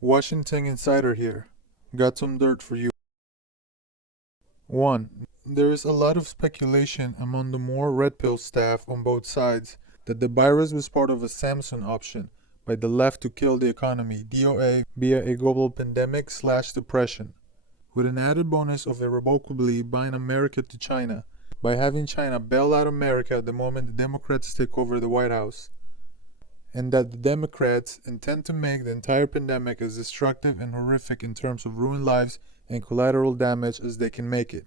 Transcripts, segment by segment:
Washington Insider here. Got some dirt for you. 1. There is a lot of speculation among the more red pill staff on both sides that the virus was part of a Samson option by the left to kill the economy, DOA, via a global pandemic/depression, with an added bonus of irrevocably buying America to China by having China bail out America the moment the Democrats take over the White House, and that the Democrats intend to make the entire pandemic as destructive and horrific in terms of ruined lives and collateral damage as they can make it,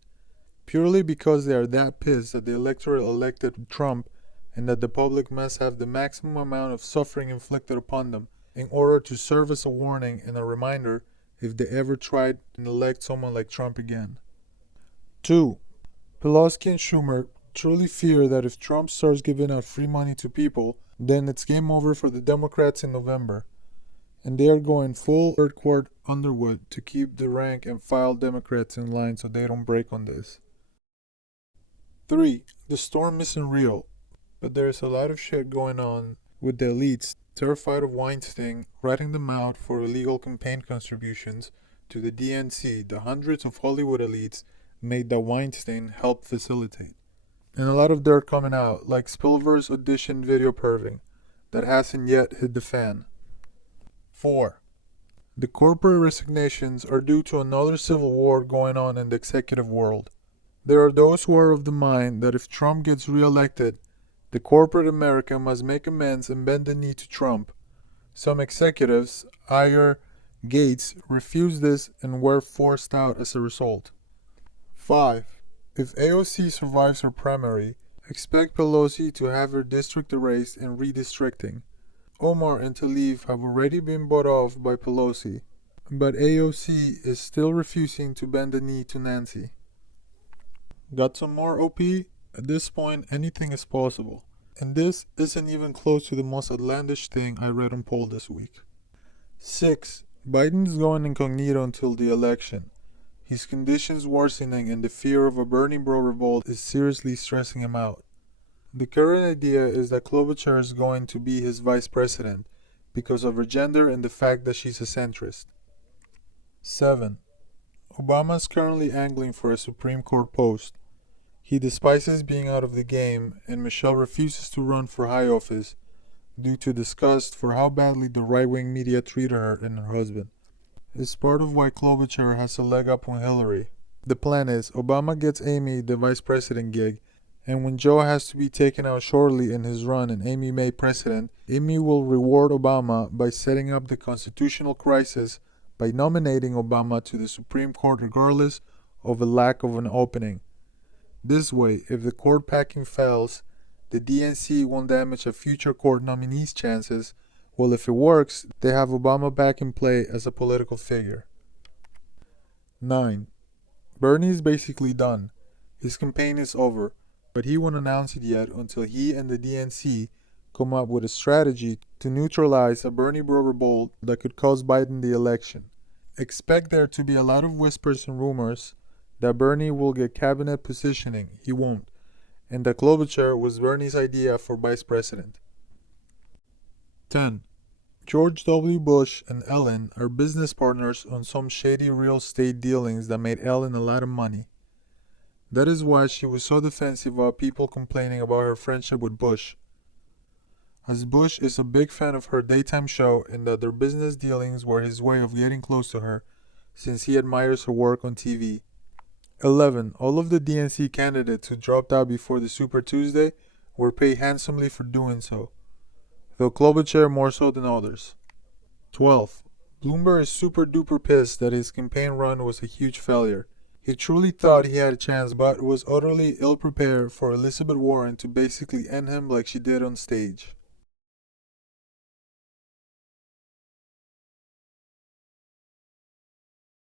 purely because they are that pissed that the electorate elected Trump and that the public must have the maximum amount of suffering inflicted upon them in order to serve as a warning and a reminder if they ever tried and elect someone like Trump again. 2. Pelosi and Schumer truly fear that if Trump starts giving out free money to people, then it's game over for the Democrats in November, and they are going full third court Underwood to keep the rank and file Democrats in line so they don't break on this. 3. The storm isn't real, but there's a lot of shit going on with the elites terrified of Weinstein ratting them out for illegal campaign contributions to the DNC, the hundreds of Hollywood elites made that Weinstein helped facilitate. And a lot of dirt coming out, like Spielberg's audition video perving, that hasn't yet hit the fan. 4. The corporate resignations are due to another civil war going on in the executive world. There are those who are of the mind that if Trump gets re-elected, the corporate America must make amends and bend the knee to Trump. Some executives, Iyer, Gates, refuse this and were forced out as a result. 5. If AOC survives her primary, expect Pelosi to have her district erased in redistricting. Omar and Tlaib have already been bought off by Pelosi, but AOC is still refusing to bend the knee to Nancy. Got some more OP? At this point, anything is possible. And this isn't even close to the most outlandish thing I read on poll this week. 6. Biden's going incognito until the election. His conditions worsening and the fear of a Bernie Bro revolt is seriously stressing him out. The current idea is that Klobuchar is going to be his vice president because of her gender and the fact that she's a centrist. 7. Obama is currently angling for a Supreme Court post. He despises being out of the game, and Michelle refuses to run for high office due to disgust for how badly the right-wing media treated her and her husband. It's part of why Klobuchar has a leg up on Hillary. The plan is Obama gets Amy the vice president gig, and when Joe has to be taken out shortly in his run and Amy made president, Amy will reward Obama by setting up the constitutional crisis by nominating Obama to the Supreme Court regardless of a lack of an opening. This way, if the court packing fails, the DNC won't damage a future court nominee's chances, while if it works, they have Obama back in play as a political figure. 9. Bernie is basically done. His campaign is over, but he won't announce it yet until he and the DNC come up with a strategy to neutralize a Bernie Bro revolt that could cost Biden the election. Expect there to be a lot of whispers and rumors that Bernie will get cabinet positioning. He won't. And that Klobuchar was Bernie's idea for vice president. 10. George W. Bush and Ellen are business partners on some shady real estate dealings that made Ellen a lot of money. That is why she was so defensive about people complaining about her friendship with Bush, as Bush is a big fan of her daytime show and that their business dealings were his way of getting close to her since he admires her work on TV. 11. All of the DNC candidates who dropped out before the Super Tuesday were paid handsomely for doing so, though Klobuchar more so than others. 12. Bloomberg is super duper pissed that his campaign run was a huge failure. He truly thought he had a chance but was utterly ill-prepared for Elizabeth Warren to basically end him like she did on stage.